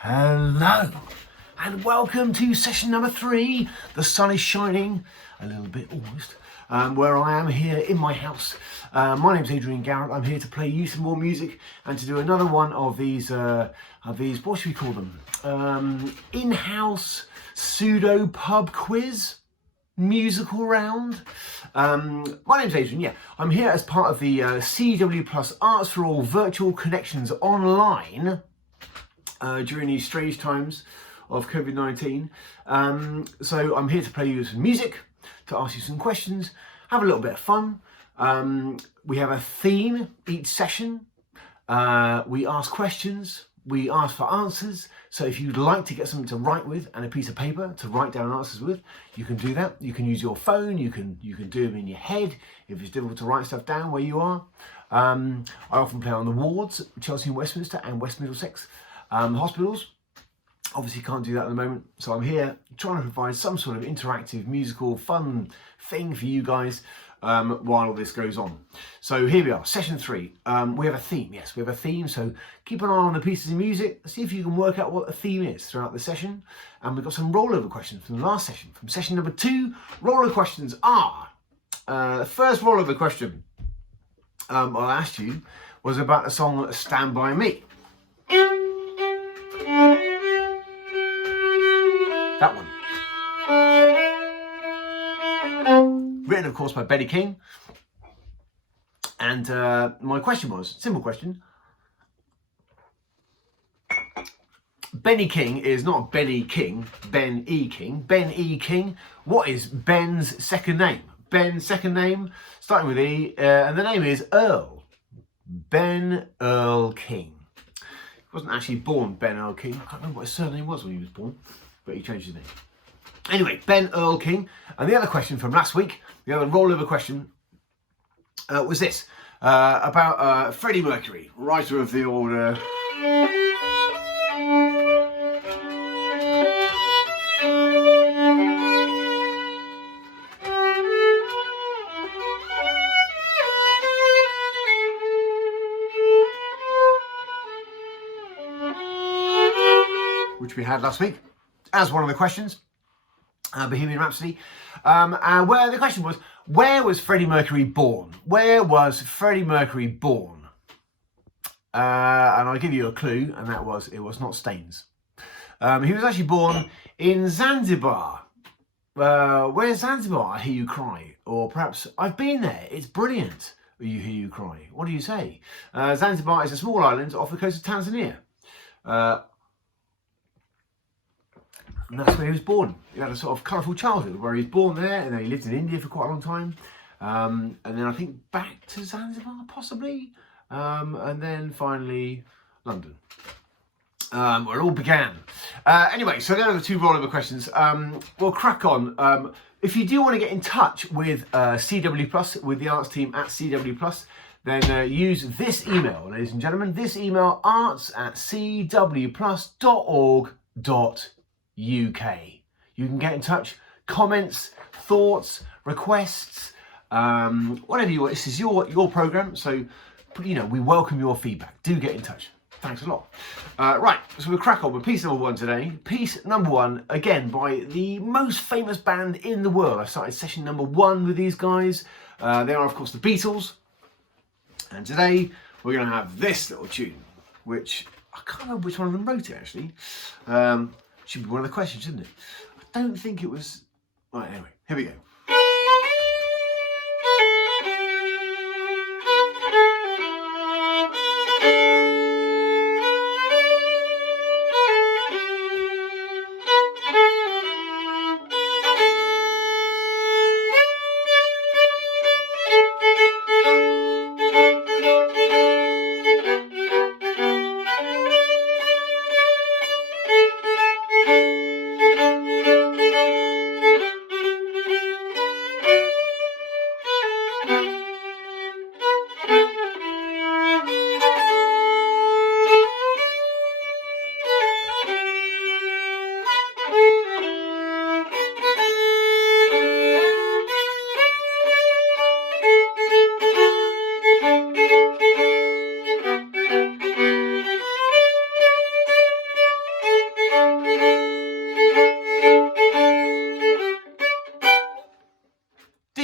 Hello and welcome to session number 3. The sun is shining a little bit almost where I am here in my house. My name's Adrian Garratt. I'm here to play you some more music and to do another one of these what should we call them? In-house pseudo pub quiz musical round. My name's Adrian, yeah. I'm here as part of the CW Plus Arts for All virtual connections online during these strange times of COVID-19. So I'm here to play you some music, to ask you some questions, have a little bit of fun. We have a theme each session. We ask questions, we ask for answers. So if you'd like to get something to write with and a piece of paper to write down answers with, you can do that. You can use your phone, you can do them in your head if it's difficult to write stuff down where you are. I often play on the wards, Chelsea and Westminster and West Middlesex hospitals. Obviously can't do that at the moment, so I'm here trying to provide some sort of interactive musical fun thing for you guys while all this goes on. So here we are, session 3. We have a theme. Yes, we have a theme, so keep an eye on the pieces of music, see if you can work out what the theme is throughout the session. And we've got some rollover questions from the last session, from session number 2. Rollover questions are, the first rollover question I asked you was about the song Stand By Me. That one. Written, of course, by Benny King. And my question was, simple question. Benny King is not Benny King, Ben E. King. Ben E. King. What is Ben's second name? Ben's second name, starting with E, and the name is Earl. Ben Earl King. He wasn't actually born Ben Earl King. I can't remember what his surname was when he was born, but he changed his name. Anyway, Ben Earl King. And the other question from last week, the other rollover question, was this, about Freddie Mercury, writer of the old... which we had last week as one of the questions. Bohemian Rhapsody, and where the question was, where was Freddie Mercury born? Where was Freddie Mercury born? And I'll give you a clue, and that was, it was not Staines. He was actually born in Zanzibar. Where's Zanzibar? I Hear You Cry. Or perhaps, I've been there, it's brilliant. You Hear You Cry. What do you say? Zanzibar is a small island off the coast of Tanzania. And that's where he was born. He had a sort of colourful childhood where he was born there, and then he lived in India for quite a long time. And then I think back to Zanzibar, possibly. And then finally, London, where it all began. Anyway, so there are the 2 rollover questions. We'll crack on. If you do want to get in touch with CW Plus, with the arts team at CW Plus, then use this email, ladies and gentlemen. This email, arts@cwplus.org.uk. You can get in touch, comments, thoughts, requests, whatever you want. This is your program, so we welcome your feedback. Do get in touch. Thanks a lot. Right, so we'll crack on with piece number 1 today. Piece number 1, again, by the most famous band in the world. I started session number 1 with these guys. They are, of course, the Beatles. And today we're going to have this little tune, which I can't remember which one of them wrote it, actually. Should be one of the questions, shouldn't it? I don't think it was... Right, anyway, here we go.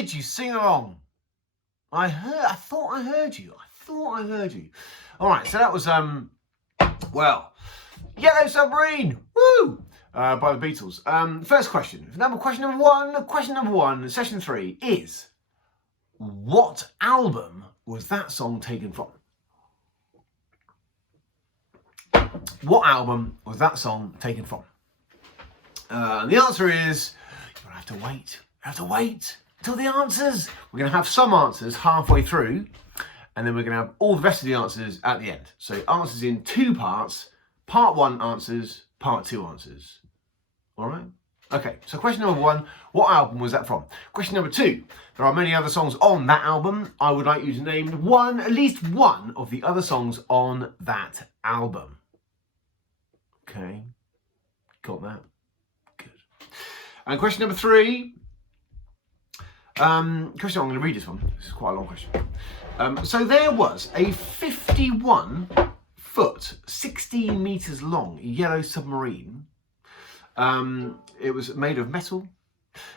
did you sing along? I thought I heard you. All right, so that was well, Yellow Submarine, woo, by the Beatles. First question. Question number one, session 3 is, what album was that song taken from? What album was that song taken from? The answer is, you'll have to wait. You have to wait until the answers. We're going to have some answers halfway through, and then we're going to have all the rest of the answers at the end. So answers in 2 parts. Part 1 answers, part 2 answers. All right? Okay, so question number 1, what album was that from? Question number 2, there are many other songs on that album. I would like you to name at least one of the other songs on that album. Okay, got that? Good. And question number 3, I'm going to read this one. This is quite a long question. So there was a 51-foot, 16 meters long yellow submarine. It was made of metal.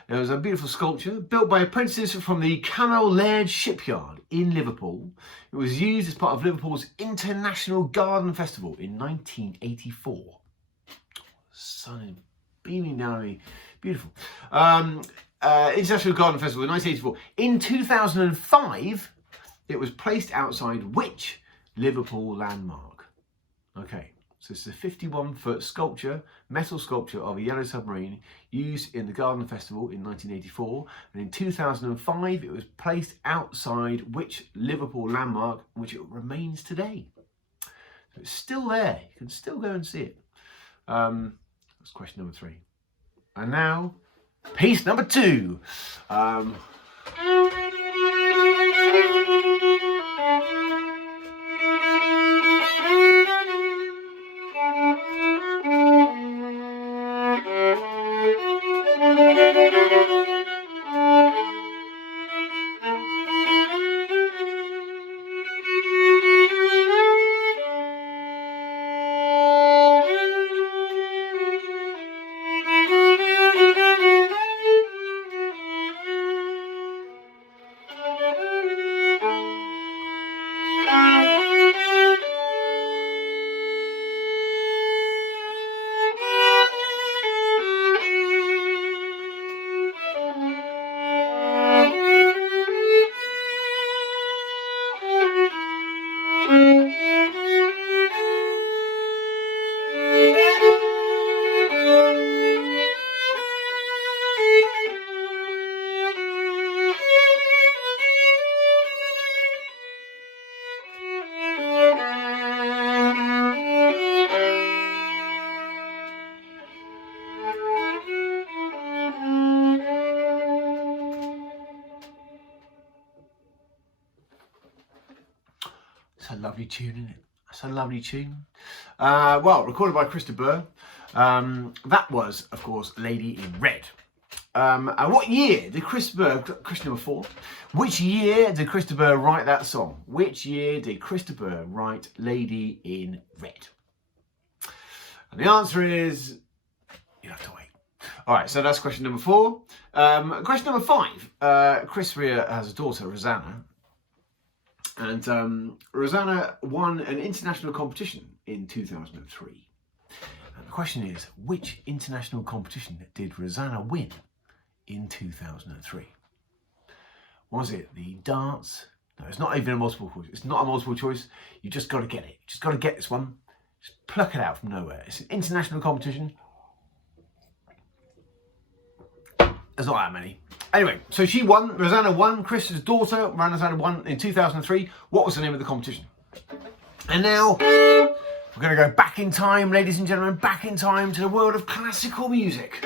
It was a beautiful sculpture built by apprentices from the Canal Laird shipyard in Liverpool. It was used as part of Liverpool's International Garden Festival in 1984. Sun is beaming down on me. Beautiful. International Garden Festival in 1984. In 2005, it was placed outside which Liverpool landmark? Okay. So it's a 51-foot sculpture, metal sculpture of a yellow submarine used in the Garden Festival in 1984. And in 2005, it was placed outside which Liverpool landmark, which it remains today. So it's still there. You can still go and see it. That's question number 3. And now, piece number 2. It's a lovely tune, isn't it? It's a lovely tune. Well, recorded by Burgh. That was, of course, Lady in Red. And what year did question number 4, which year did Burgh write that song? Which year did Burgh write Lady in Red? And the answer is, you have to wait. All right, so that's question number 4. Question number 5, Chris Rea has a daughter, Rosanna. And Rosanna won an international competition in 2003. And the question is, which international competition did Rosanna win in 2003? Was it the dance? No, it's not even a multiple choice. It's not a multiple choice. You just got to get it. You just got to get this one. Just pluck it out from nowhere. It's an international competition. There's not that many. Anyway, so she won. Rosanna won. Chris's daughter, Rosanna, won in 2003. What was the name of the competition? And now we're going to go back in time, ladies and gentlemen, back in time to the world of classical music.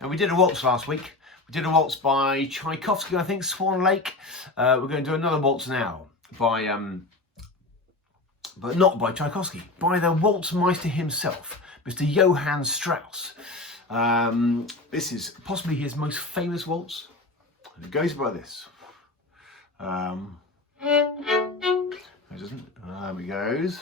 Now, we did a waltz last week. We did a waltz by Tchaikovsky, I think, Swan Lake. We're going to do another waltz now by, but not by Tchaikovsky, by the waltzmeister himself, Mr. Johann Strauss. This is possibly his most famous waltz. And it goes by this. It goes.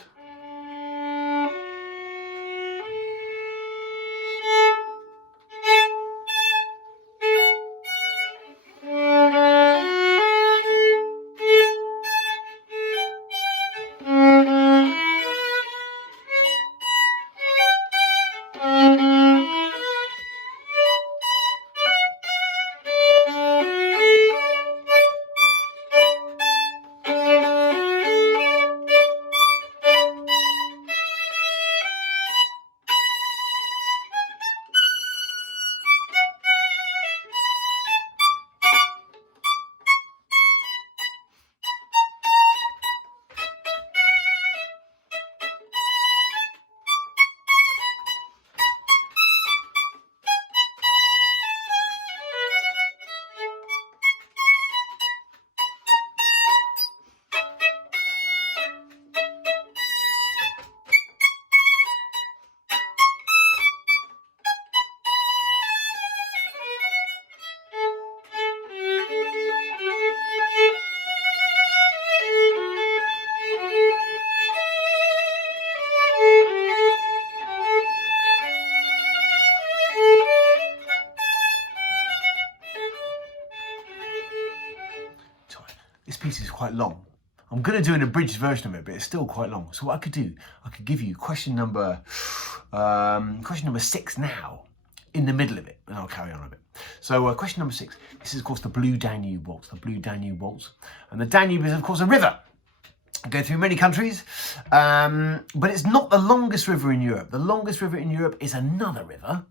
piece is quite long. I'm going to do an abridged version of it, but it's still quite long. So what I could do, I could give you question number 6 now, in the middle of it, and I'll carry on a bit. So question number 6, this is of course the Blue Danube Waltz, and the Danube is of course a river. Go through many countries, but it's not the longest river in Europe. The longest river in Europe is another river.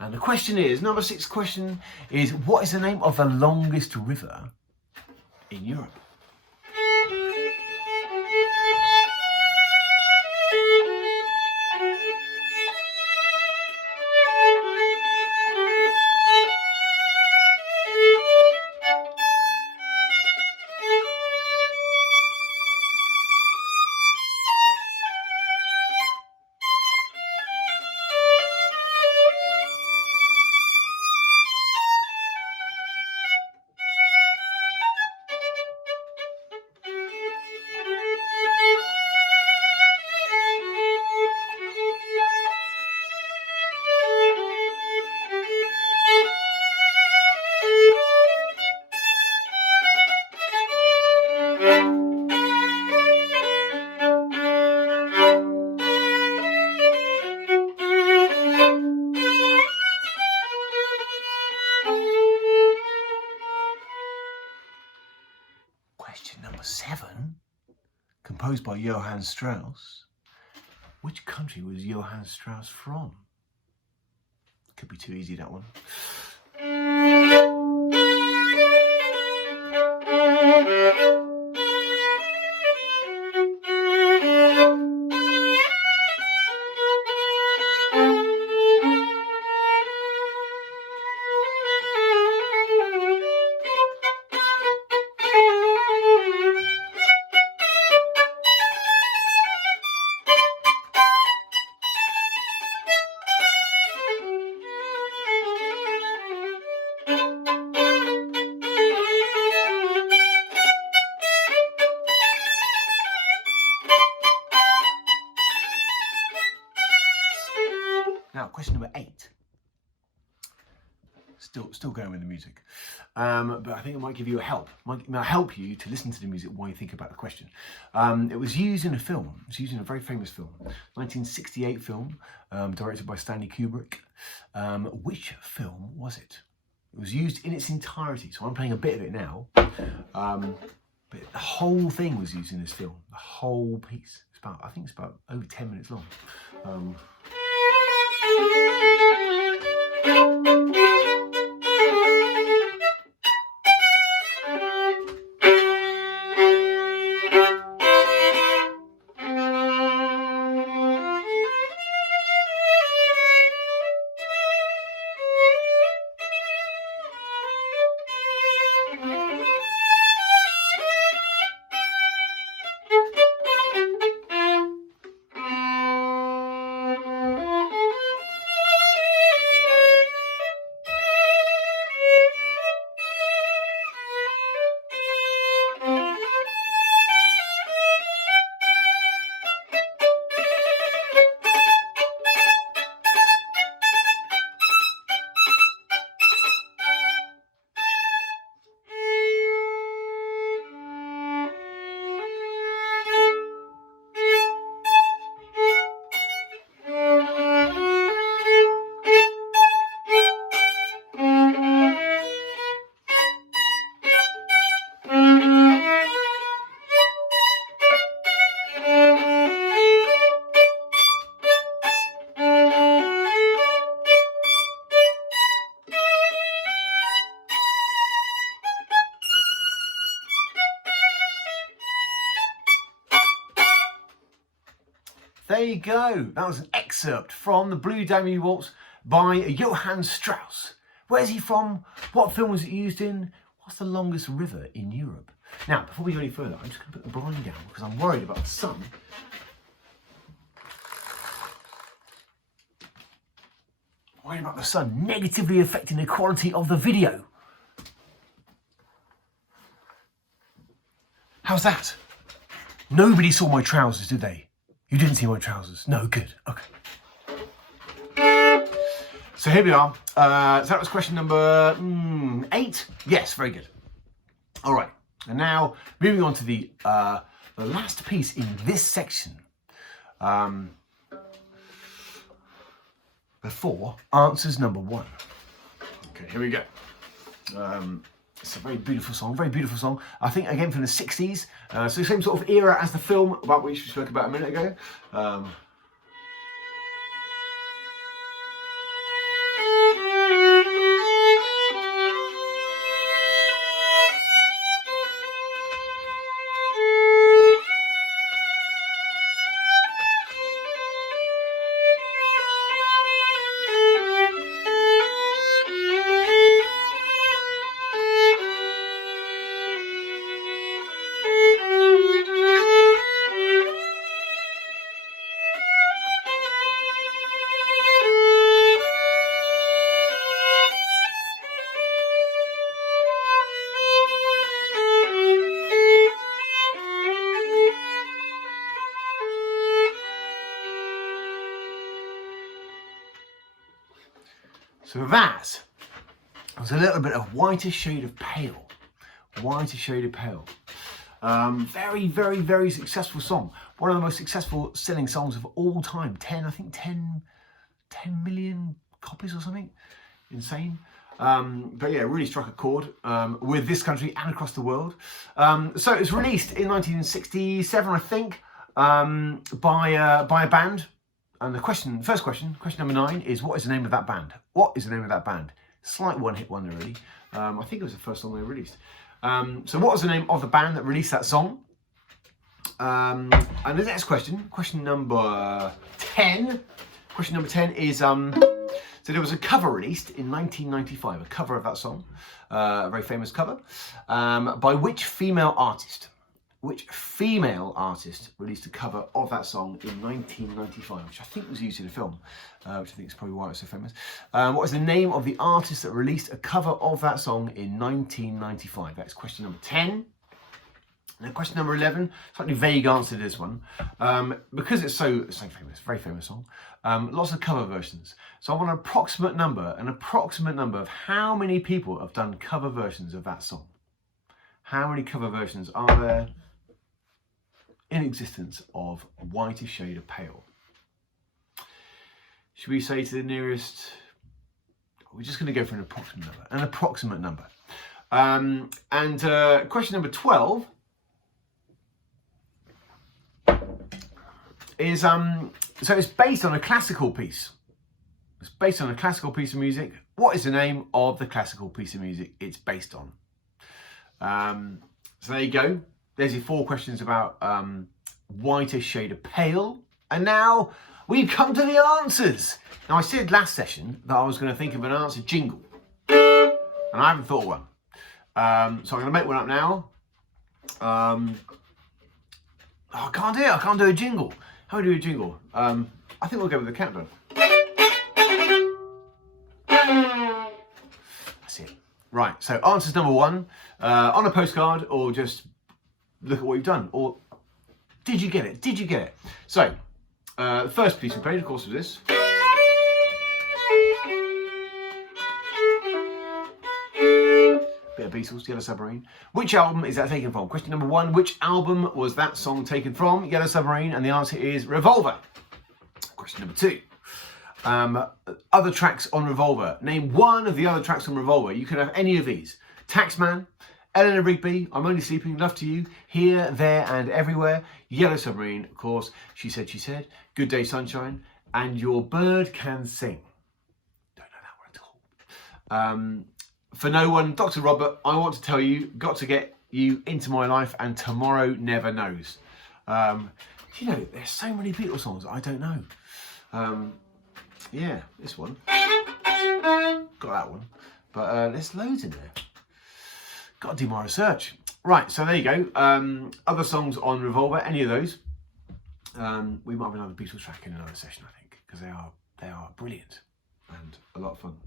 And the question is, number 6 question is, what is the name of the longest river in Europe? Question number 7, composed by Johann Strauss. Which country was Johann Strauss from? Could be too easy, that one. Now, question number 8. Still going with the music, but I think it might give you a help. Might help you to listen to the music while you think about the question. It was used in a film. It was used in a very famous film, 1968 film, directed by Stanley Kubrick. Which film was it? It was used in its entirety. So I'm playing a bit of it now, but the whole thing was used in this film. The whole piece. I think it's about over 10 minutes long. There you go. That was an excerpt from the Blue Danube Waltz by Johann Strauss. Where's he from? What film was it used in? What's the longest river in Europe? Now, before we go any further, I'm just going to put the blind down because I'm worried about the sun. Worried about the sun negatively affecting the quality of the video. How's that? Nobody saw my trousers, did they? You didn't see my trousers? No, good. Okay. So here we are. So that was question number 8. Yes, very good. All right. And now, moving on to the last piece in this section, before answers number one. Okay, here we go. It's a very beautiful song, I think, again, from the 60s. So the same sort of era as the film about which we spoke about a minute ago. So that was a little bit of Whiter Shade of Pale. Whiter Shade of Pale. Very, very, very successful song. One of the most successful selling songs of all time. 10 million copies or something. Insane. But yeah, really struck a chord with this country and across the world. So it was released in 1967, I think, by a band. And the first question number 9 is, what is the name of that band? What is the name of that band? Slight one-hit wonder, really. I think it was the first song they released. So what was the name of the band that released that song? And the next question number 10. Question number 10 is, so there was a cover released in 1995, a cover of that song, a very famous cover, by which female artist? Which female artist released a cover of that song in 1995, which I think was used in a film, which I think is probably why it's so famous. What is the name of the artist that released a cover of that song in 1995? That's question number 10. Now, question number 11, slightly vague answer to this one, because it's so famous, very famous song. Lots of cover versions. So I want an approximate number of how many people have done cover versions of that song. How many cover versions are there in existence of Whiter Shade of Pale? Should we say to the nearest? We're just going to go for an approximate number. Question number 12 is so it's based on a classical piece. It's based on a classical piece of music. What is the name of the classical piece of music it's based on? So there you go. There's your 4 questions about Whiter Shade of Pale. And now we've come to the answers. Now, I said last session that I was going to think of an answer jingle. And I haven't thought of one. So I'm going to make one up now. I can't do it. I can't do a jingle. How do we do a jingle? I think we'll go with the countdown. That's it. Right, so answers number 1 on a postcard, or just look at what you've done, or did you get it? Did you get it? So, the first piece we played, of course, was this. Bit of Beatles, Yellow Submarine. Which album is that taken from? Question number 1, which album was that song taken from? Yellow Submarine, and the answer is Revolver. Question number 2. Other tracks on Revolver. Name one of the other tracks on Revolver. You could have any of these. Taxman, Eleanor Rigby, I'm Only Sleeping, Love to You, Here, There and Everywhere, Yellow Submarine, of course, She Said, Good Day Sunshine, and Your Bird Can Sing. Don't know that one at all. For No One, Dr. Robert, I Want to Tell You, Got to Get You Into My Life, and Tomorrow Never Knows. You know, there's so many Beatles songs that I don't know. Yeah, this one. Got that one. But there's loads in there. Got to do my research. Right, so there you go. Other songs on Revolver, any of those. We might have another Beatles track in another session, I think, because they are brilliant and a lot of fun.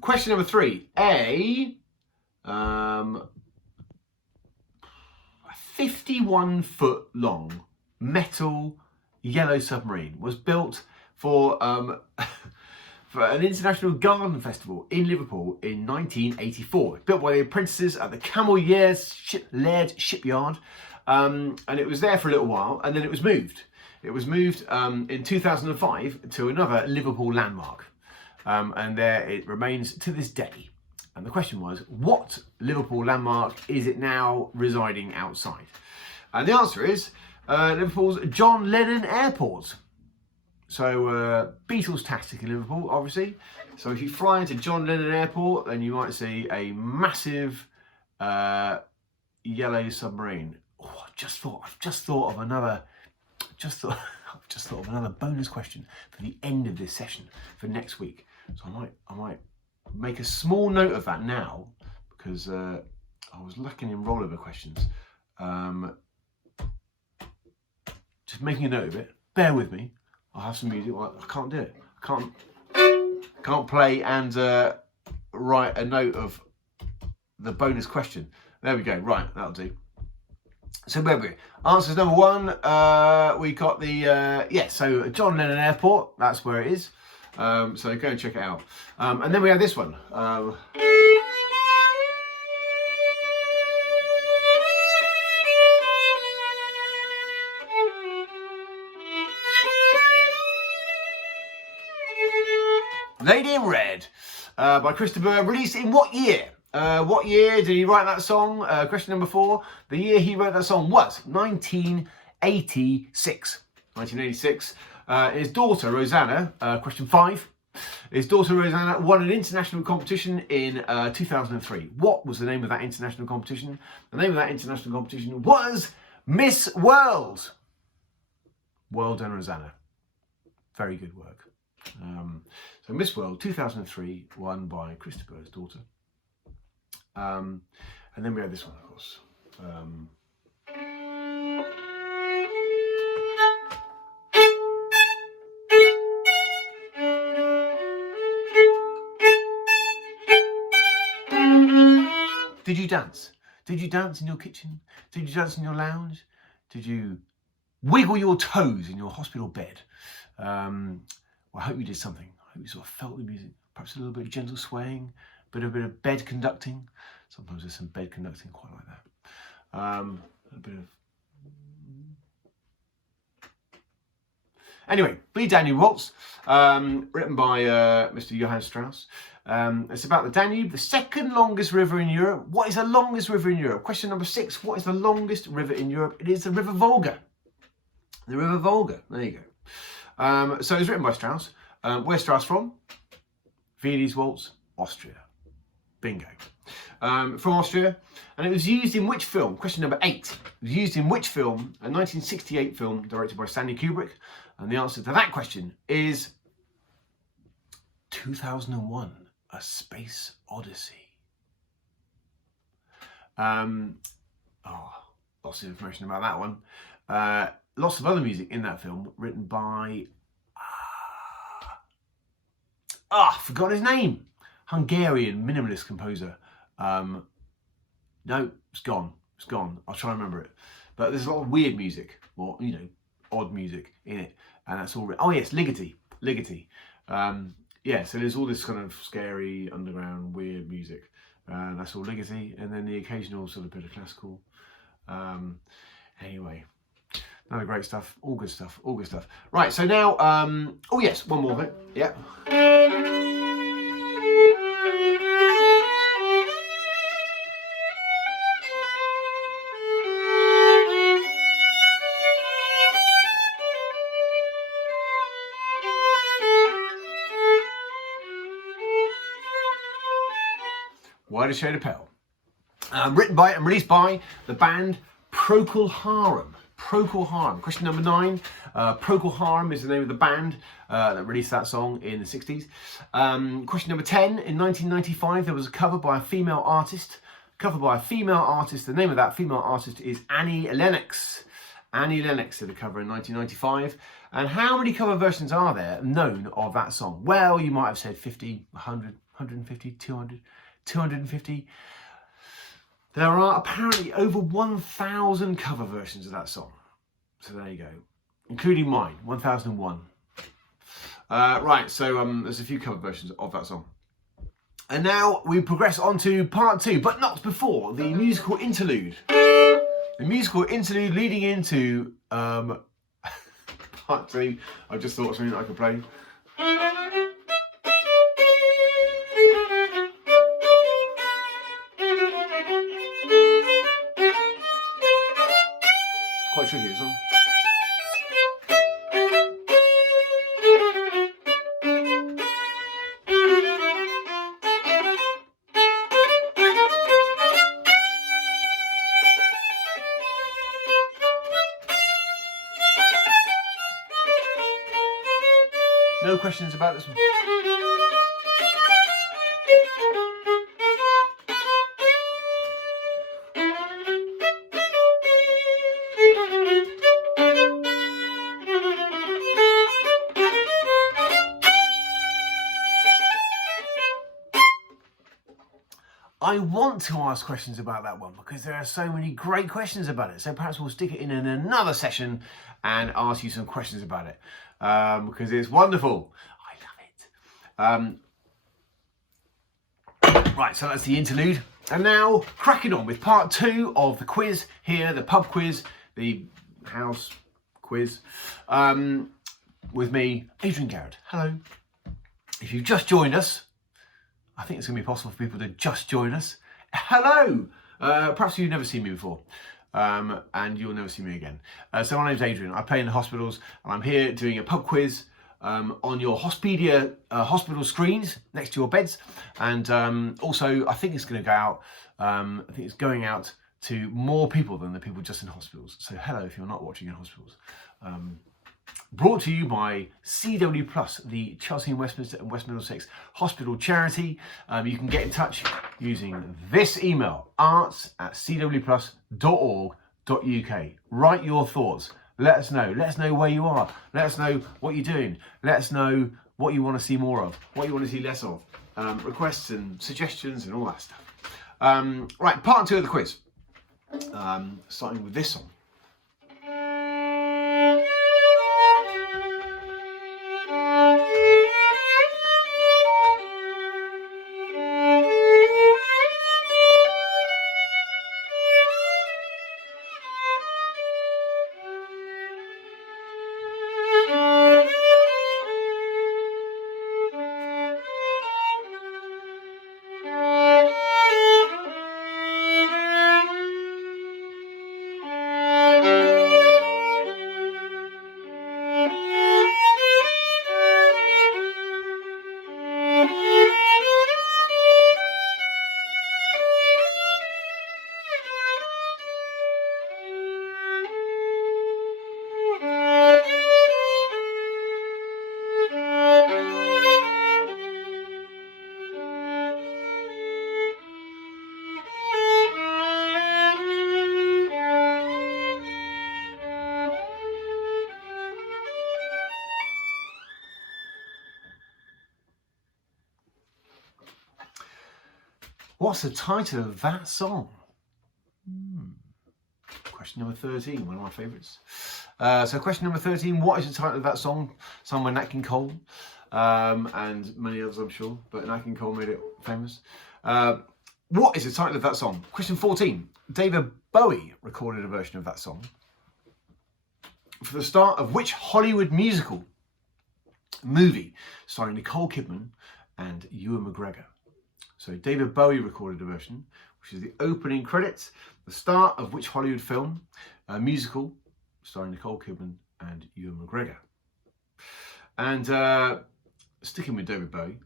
Question number 3. A 51-foot long metal Yellow Submarine was built for for an international garden festival in Liverpool in 1984. Built by the apprentices at the Camel Laird shipyard, and it was there for a little while, and then it was moved. It was moved in 2005 to another Liverpool landmark, and there it remains to this day. And the question was, what Liverpool landmark is it now residing outside? And the answer is Liverpool's John Lennon Airport. So Beatles tactic in Liverpool, obviously. So if you fly into John Lennon Airport, then you might see a massive yellow submarine. Oh, I've just thought of another bonus question for the end of this session for next week. So I might make a small note of that now, because I was lacking in rollover questions. Just making a note of it. Bear with me. I'll have some music. I can't do it. I can't play and write a note of the bonus question. There we go. Right, that'll do. So where were we? Answers number one. We got the so John Lennon Airport. That's where it is. So go and check it out. And then we have this one. Lady in Red by Christopher, released in what year? What year did he write that song? Question number 4. The year he wrote that song was 1986. 1986. His daughter Rosanna, question 5. His daughter Rosanna won an international competition in 2003. What was the name of that international competition? The name of that international competition was Miss World. Well done, Rosanna. Very good work. So Miss World 2003, won by Christopher's daughter. And then we have this one, of course. Did you dance? Did you dance in your kitchen? Did you dance in your lounge? Did you wiggle your toes in your hospital bed? Well, I hope you did something. I hope you sort of felt the music, perhaps a little bit of gentle swaying, a bit of bed conducting. Sometimes there's some bed conducting quite like that. A bit of... Anyway, B. Danube Waltz, written by Mr. Johann Strauss. It's about the Danube, the second longest river in Europe. What is the longest river in Europe? Question number 6. What is the longest river in Europe? It is the River Volga. The River Volga. There you go. So it's written by Strauss. Where's Strauss from? Viennese Waltz, Austria. Bingo. From Austria. And it was used in which film? Question number 8. It was used in which film? A 1968 film directed by Stanley Kubrick. And the answer to that question is 2001, A Space Odyssey. Lots of information about that one. Lots of other music in that film written by... forgot his name. Hungarian minimalist composer. No, it's gone. It's gone. I'll try and remember it. But there's a lot of weird music, or, odd music in it. And that's all... Oh, yes, Ligeti. So there's all this kind of scary, underground, weird music. That's all Ligeti. And then the occasional sort of bit of classical. Anyway... Another great stuff, all good stuff, all good stuff. Right, so now, oh yes, one more bit, yeah. Whiter Shade of Pale. Written by and released by the band Procol Harum. Procol Harum. Question number 9. Procol Harum is the name of the band that released that song in the 60s. Question number 10. In 1995, there was a cover by a female artist. The name of that female artist is Annie Lennox. Annie Lennox did a cover in 1995. And how many cover versions are there known of that song? Well, you might have said 50, 100, 150, 200, 250. There are apparently over 1,000 cover versions of that song. So there you go, including mine, 1001. Right, so there's a few cover versions of that song. And now we progress on to part 2, but not before the musical interlude. The musical interlude leading into part 2. I just thought of something that I could play. Quite tricky, this one. No questions about this one. I want to ask questions about that one because there are so many great questions about it. So perhaps we'll stick it in another session and ask you some questions about it because it's wonderful. I love it. Right, so that's the interlude. And now cracking on with part 2 of the quiz here, the pub quiz, the house quiz, with me, Adrian Garratt. Hello. If you've just joined us, I think it's going to be possible for people to just join us. Hello! Perhaps you've never seen me before, and you'll never see me again. So my name's Adrian. I play in the hospitals, and I'm here doing a pub quiz on your Hospedia hospital screens next to your beds. And also, I think it's going to go out. I think it's going out to more people than the people just in hospitals. So hello, if you're not watching in hospitals. Brought to you by CW Plus, the Chelsea and Westminster and West Middlesex Hospital charity. You can get in touch using this email, arts@cwplus.org.uk. Write your thoughts. Let us know. Let us know where you are. Let us know what you're doing. Let us know what you want to see more of, what you want to see less of. Requests and suggestions and all that stuff. Right, part 2 of the quiz. Starting with this song. What's the title of that song? Question number 13, one of my favourites. So question number 13, what is the title of that song? Sung by Nat King Cole and many others, I'm sure, but Nat King Cole made it famous. What is the title of that song? Question 14, David Bowie recorded a version of that song for the start of which Hollywood movie starring Nicole Kidman and Ewan McGregor? So David Bowie recorded a version, which is the opening credits, the start of which Hollywood film, a musical starring Nicole Kidman and Ewan McGregor. And sticking with David Bowie,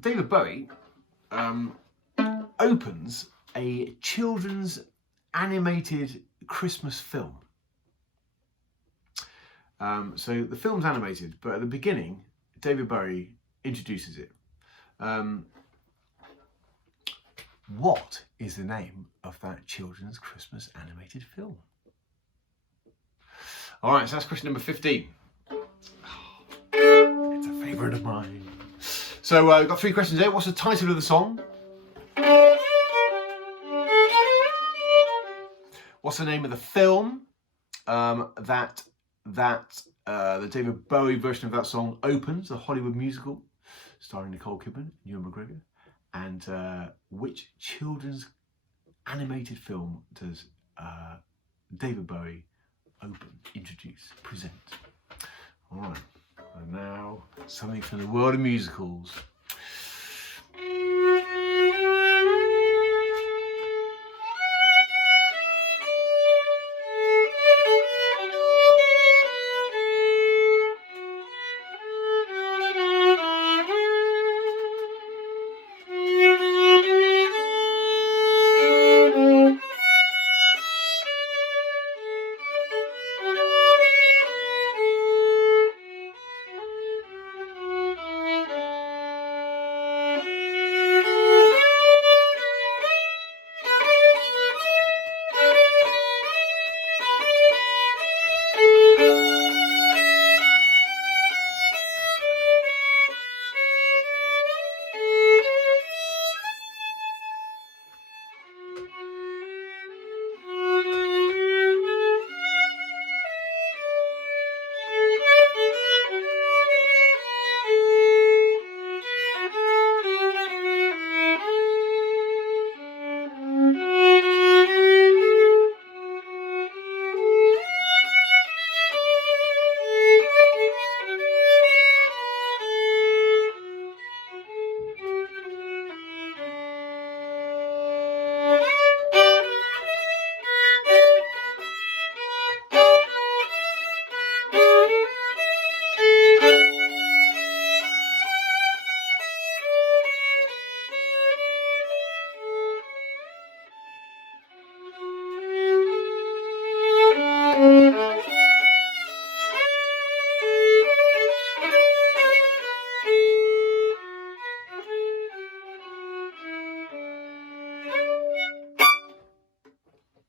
David Bowie opens a children's animated Christmas film. So the film's animated, but at the beginning, David Bowie introduces it. What is the name of that children's Christmas animated film? All right, so that's question number 15. It's a favourite of mine. So we've got 3 questions there. What's the title of the song? What's the name of the film that the David Bowie version of that song opens the Hollywood musical starring Nicole Kidman, Ewan McGregor. And which children's animated film does David Bowie introduce, present? All right, and now something from the world of musicals.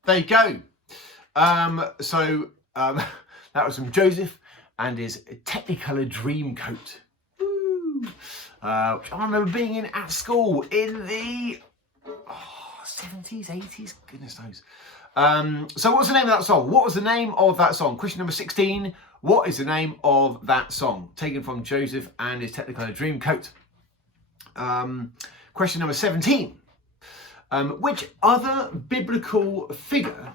There you go. That was from Joseph and his Technicolor Dreamcoat, which I remember being in at school in the 70s, 80s, goodness knows. So what was the name of that song? What was the name of that song? Question number 16. What is the name of that song? Taken from Joseph and his Technicolor Dreamcoat. Question number 17. Which other biblical figure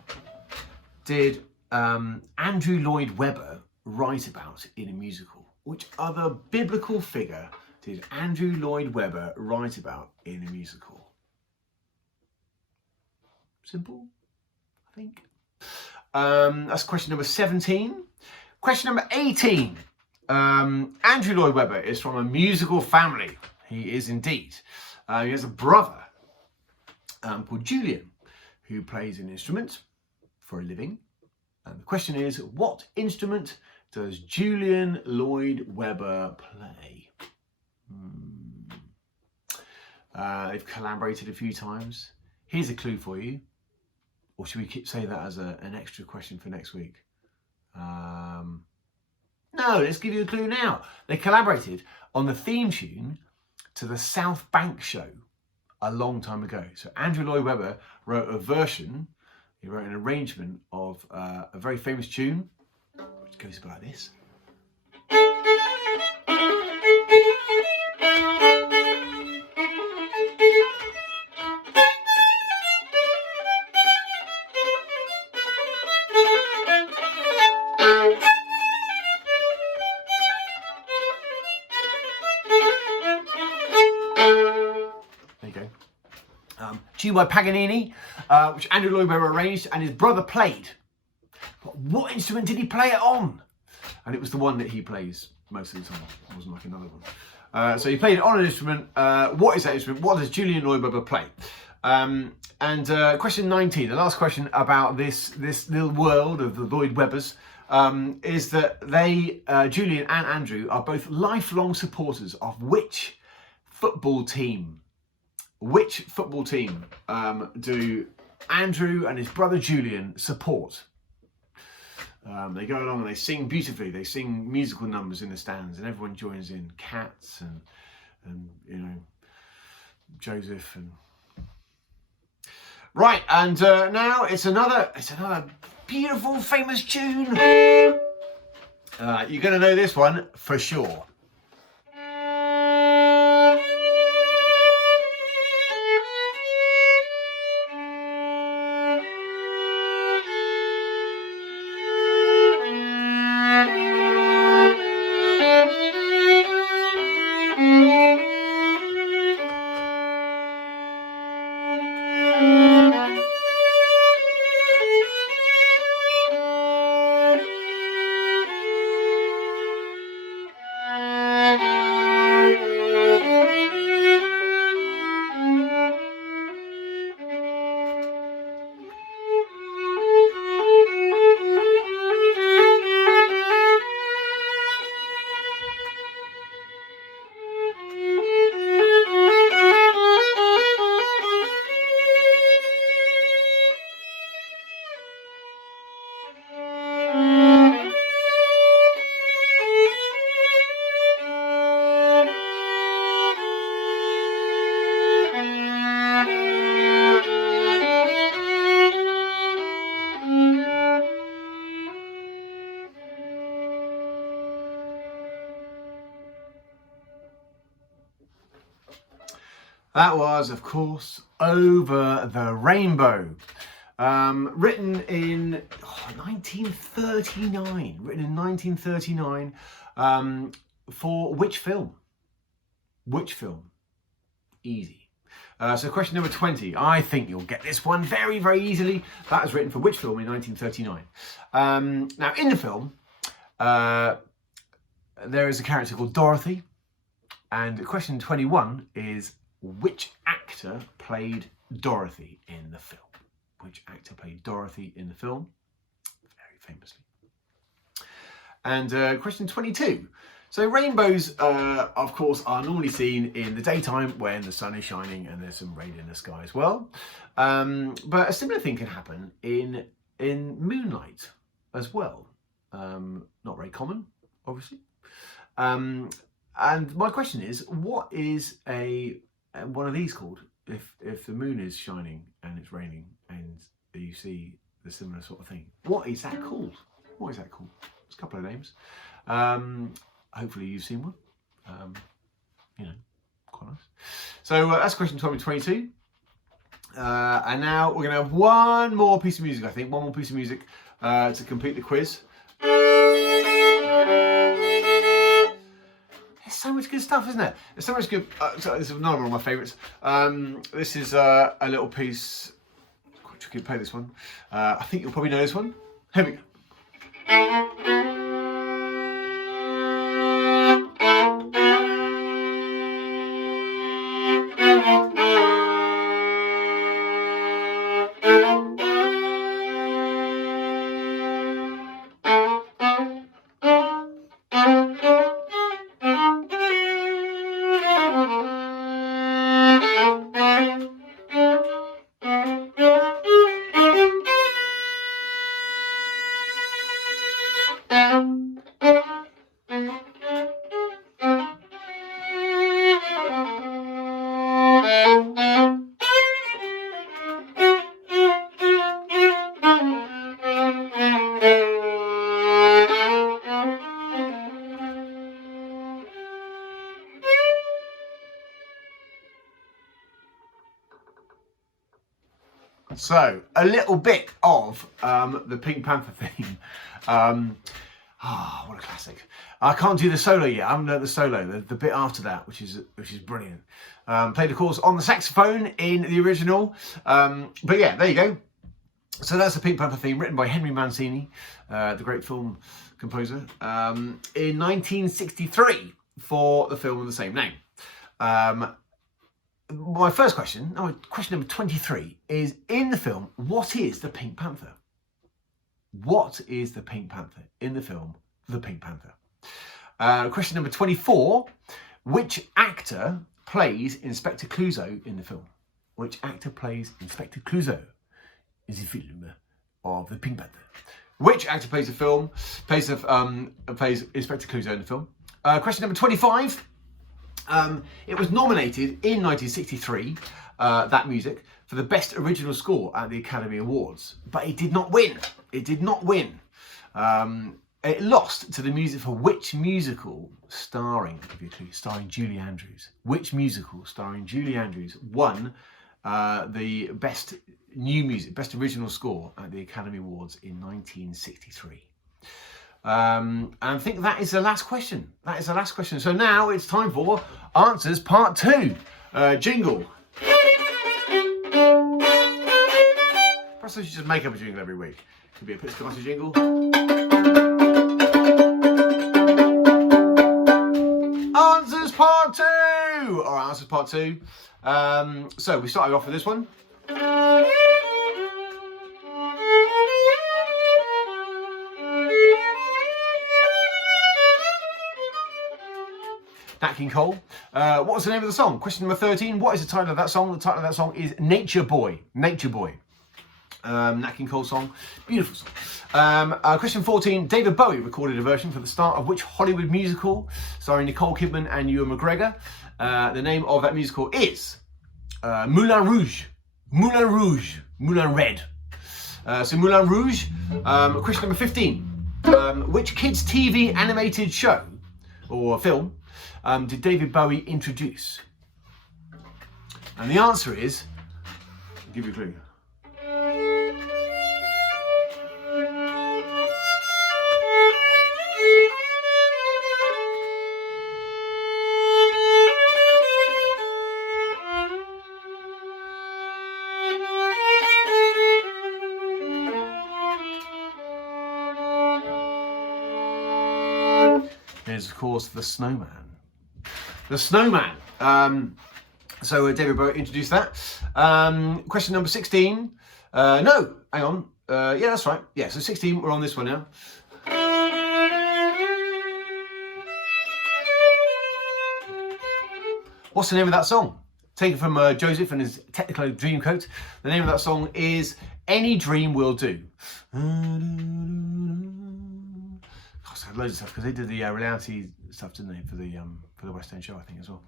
did Andrew Lloyd Webber write about in a musical? Which other biblical figure did Andrew Lloyd Webber write about in a musical? Simple, I think. That's question number 17. Question number 18. Andrew Lloyd Webber is from a musical family. He is indeed. He has a brother called Julian, who plays an instrument for a living. And the question is, what instrument does Julian Lloyd Webber play? They've collaborated a few times. Here's a clue for you. Or should we say that as an extra question for next week? No, let's give you a clue now. They collaborated on the theme tune to the South Bank show a long time ago. So Andrew Lloyd Webber wrote a version, he wrote an arrangement of a very famous tune, which goes like this. Tune by Paganini, which Andrew Lloyd Webber arranged and his brother played. But what instrument did he play it on? And it was the one that he plays most of the time. It wasn't like another one. So he played it on an instrument. What is that instrument? What does Julian Lloyd Webber play? Question 19, the last question about this little world of the Lloyd Webbers, is that they, Julian and Andrew, are both lifelong supporters of which football team? Which football team do Andrew and his brother Julian support? They go along and they sing beautifully. They sing musical numbers in the stands, and everyone joins in. Cats and you know, Joseph and right. And now it's another beautiful, famous tune. You're going to know this one for sure. That was, of course, Over the Rainbow, written in 1939. Written in 1939 for which film? Which film? Easy. So question number 20. I think you'll get this one very, very easily. That was written for which film in 1939? Now, in the film, there is a character called Dorothy. And question 21 is, which actor played Dorothy in the film? Which actor played Dorothy in the film? Very famously. And question 22. So rainbows, of course, are normally seen in the daytime when the sun is shining and there's some rain in the sky as well. But a similar thing can happen in moonlight as well. Not very common, obviously. And my question is, what is one of these called if the moon is shining and it's raining and you see the similar sort of thing? What is that called? What is that called? There's a couple of names. Hopefully you've seen one. You know, quite nice. So that's question 22. And now we're going to have one more piece of music, I think. One more piece of music to complete the quiz. So much good stuff, isn't it? There's so much good. So this is another one of my favourites. This is a little piece. It's quite tricky to play this one. I think you'll probably know this one. Here we go. So, a little bit of the Pink Panther theme. What a classic. I can't do the solo yet. I haven't learned the solo, the bit after that, which is brilliant. Played, of course, on the saxophone in the original. But yeah, there you go. So that's the Pink Panther theme, written by Henry Mancini, the great film composer, in 1963 for the film of the same name. My first question, question number 23, is in the film, what is the Pink Panther? What is the Pink Panther in the film, The Pink Panther? Question number 24, which actor plays Inspector Clouseau in the film? Which actor plays Inspector Clouseau in the film of The Pink Panther? Which actor plays plays Inspector Clouseau in the film? Question number 25. It was nominated in 1963, that music, for the Best Original Score at the Academy Awards, but it did not win. It did not win. It lost to the music for which musical starring Julie Andrews? Which musical starring Julie Andrews won the Best New Music, Best Original Score at the Academy Awards in 1963? And I think that is the last question. That is the last question. So now it's time for Answers Part 2. Jingle. Perhaps I should just make up a jingle every week. Could be a Piscomasi jingle. Answers Part 2! Alright, Answers Part 2. So we started off with this one. Nat King Cole. What was the name of the song? Question number 13. What is the title of that song? The title of that song is Nature Boy. Nature Boy. Nat King Cole song. Beautiful song. Question 14. David Bowie recorded a version for the start of which Hollywood musical starring Nicole Kidman and Ewan McGregor? The name of that musical is Moulin Rouge. Moulin Rouge. Moulin Red. So Moulin Rouge. Question number 15. Which kids' TV animated show or film did David Bowie introduce? And the answer is, I'll give you a clue. Is of course the Snowman. The Snowman. So David Bowie introduced that. Question number 16. No, hang on. Yeah, that's right. Yeah, so 16. We're on this one now. What's the name of that song? Taken from Joseph and his Technicolor Dreamcoat. The name of that song is Any Dream Will Do. Had loads of stuff because they did the reality stuff, didn't they, for the West End show, I think, as well.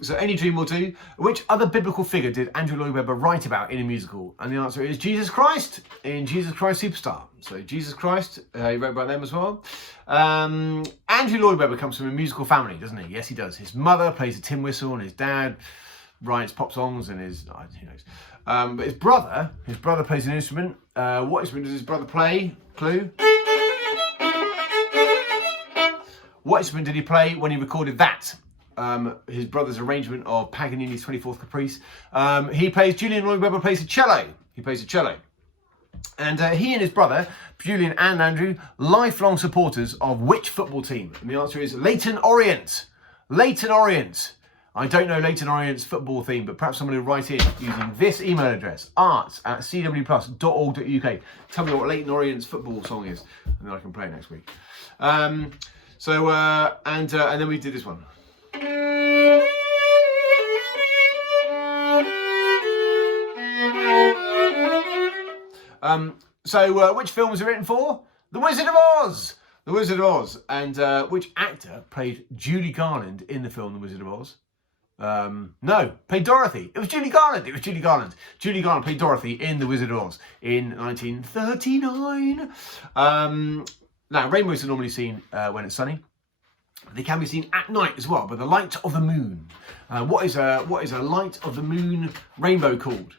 So Any Dream Will Do. Which other biblical figure did Andrew Lloyd Webber write about in a musical? And the answer is Jesus Christ in Jesus Christ Superstar. So Jesus Christ, he wrote about them as well. Andrew Lloyd Webber comes from a musical family, doesn't he? Yes, he does. His mother plays a tin whistle and his dad writes pop songs and who knows. But his brother plays an instrument. What instrument does his brother play? Clue? What instrument did he play when he recorded that? His brother's arrangement of Paganini's 24th Caprice. Julian Lloyd Webber plays the cello. He plays the cello. And he and his brother, Julian and Andrew, lifelong supporters of which football team? And the answer is Leyton Orient. Leyton Orient. I don't know Leyton Orient's football theme, but perhaps someone will write in using this email address, arts@cwplus.org.uk. Tell me what Leyton Orient's football song is, and then I can play it next week. And then we did this one. Which films are written for? The Wizard of Oz! The Wizard of Oz. And which actor played Judy Garland in the film The Wizard of Oz? No, played Dorothy. It was Judy Garland. Judy Garland played Dorothy in The Wizard of Oz in 1939. Now, rainbows are normally seen when it's sunny. They can be seen at night as well, by the light of the moon. What is a light of the moon rainbow called?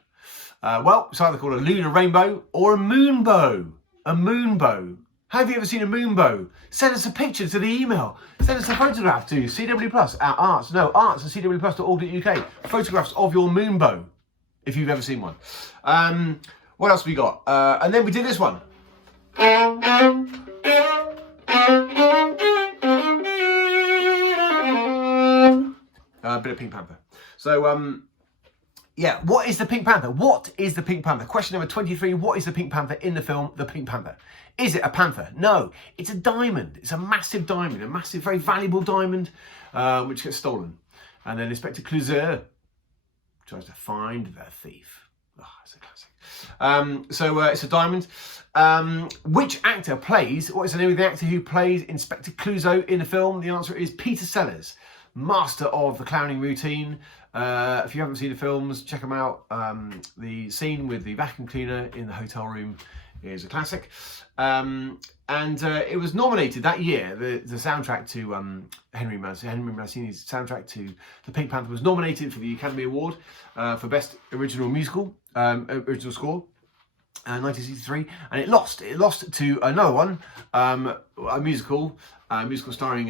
Well, it's either called a lunar rainbow or a moonbow. A moonbow. Have you ever seen a moonbow? Send us a picture to the email. Send us a photograph to arts@cwplus.org.uk. Photographs of your moonbow, if you've ever seen one. What else have we got? And then we did this one. A bit of Pink Panther. So, yeah, what is the Pink Panther? What is the Pink Panther? Question number 23, what is the Pink Panther in the film The Pink Panther? Is it a panther? No, it's a diamond. It's a massive diamond, a massive, very valuable diamond, which gets stolen. And then Inspector Clouseau tries to find the thief. Oh, it's a classic. It's a diamond. Which actor plays, what is the name of the actor who plays Inspector Clouseau in the film? The answer is Peter Sellers, master of the clowning routine. If you haven't seen the films, check them out. The scene with the vacuum cleaner in the hotel room is a classic. And it was nominated that year. The soundtrack to Henry Mancini's soundtrack to the Pink Panther was nominated for the Academy Award for Best Original Musical, Original Score. 1963, and it lost. It lost to another one, a musical starring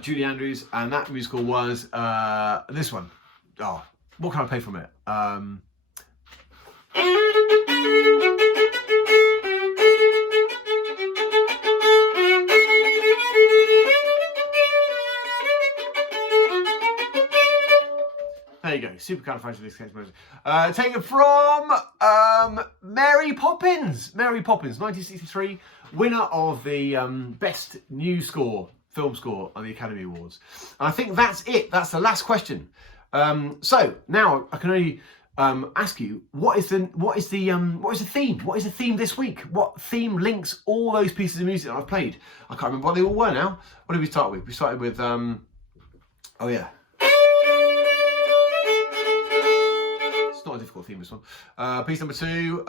Julie Andrews, and that musical was this one. Oh, what can I play from it? There you go, supercalifragilisticexpialidocious. Taken from Mary Poppins. Mary Poppins, 1963, winner of the Best New Score, Film Score on the Academy Awards. And I think that's it. That's the last question. So now I can only ask you, what is the theme? What is the theme this week? What theme links all those pieces of music that I've played? I can't remember what they all were now. What did we start with? We started with oh yeah. Not a difficult theme, this one. Piece number 2.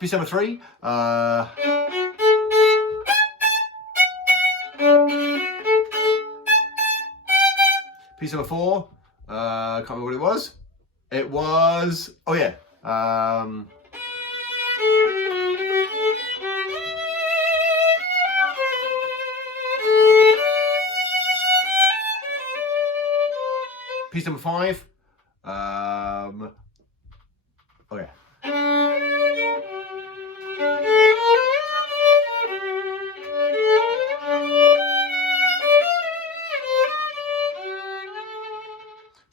Piece number 3. Piece number 4. Can't remember what it was. It was, oh yeah. Piece number 5. Oh yeah.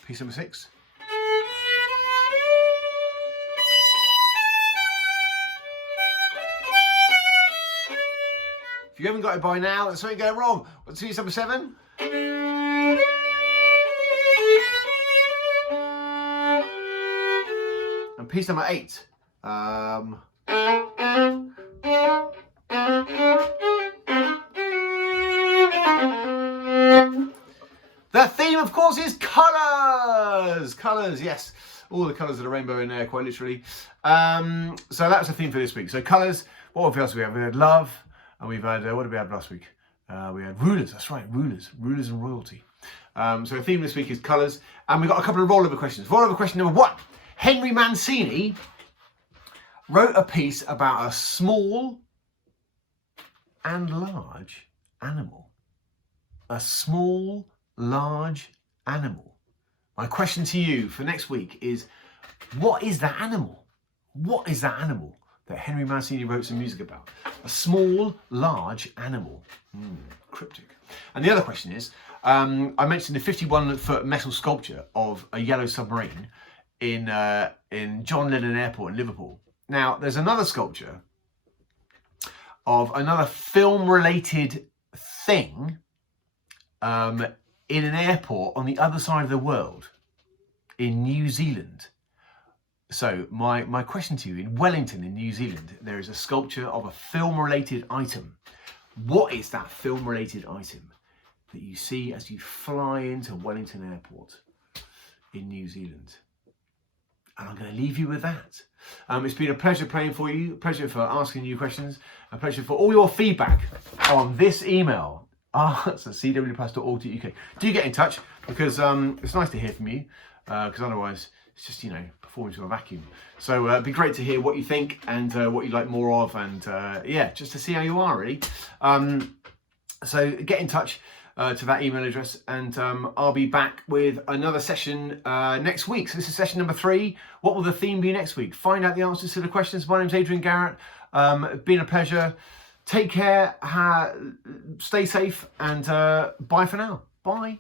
Piece number 6. If you haven't got it by now, there's something going wrong. What's piece number 7? And piece number 8. The theme, of course, is colours. Colours, yes. All the colours of the rainbow in there, quite literally. So that's the theme for this week. So colours, what else have we had? We had love, and we've had, what did we have last week? We had rulers, that's right, rulers and royalty. So the theme this week is colours, and we've got a couple of rollover questions. Rollover question number 1. Henry Mancini wrote a piece about a small and large animal. A small, large animal. My question to you for next week is, what is that animal? What is that animal that Henry Mancini wrote some music about? A small, large animal. Cryptic. And the other question is, I mentioned the 51-foot metal sculpture of a yellow submarine in John Lennon Airport in Liverpool. Now, there's another sculpture of another film-related thing in an airport on the other side of the world in New Zealand. So my question to you, in Wellington in New Zealand, there is a sculpture of a film-related item. What is that film-related item that you see as you fly into Wellington Airport in New Zealand? And I'm going to leave you with that. It's been a pleasure playing for you, a pleasure for asking you questions, a pleasure for all your feedback on this email, arts@cwplus.org.uk. Do get in touch, because it's nice to hear from you, because otherwise it's just, performing to a vacuum. So it'd be great to hear what you think and what you like more of, and yeah, just to see how you are, really. So get in touch to that email address, and I'll be back with another session next week. So this is session number 3. What will the theme be next week? Find out the answers to the questions. My name's Adrian Garratt. It's been a pleasure. Take care, stay safe, and bye for now. Bye.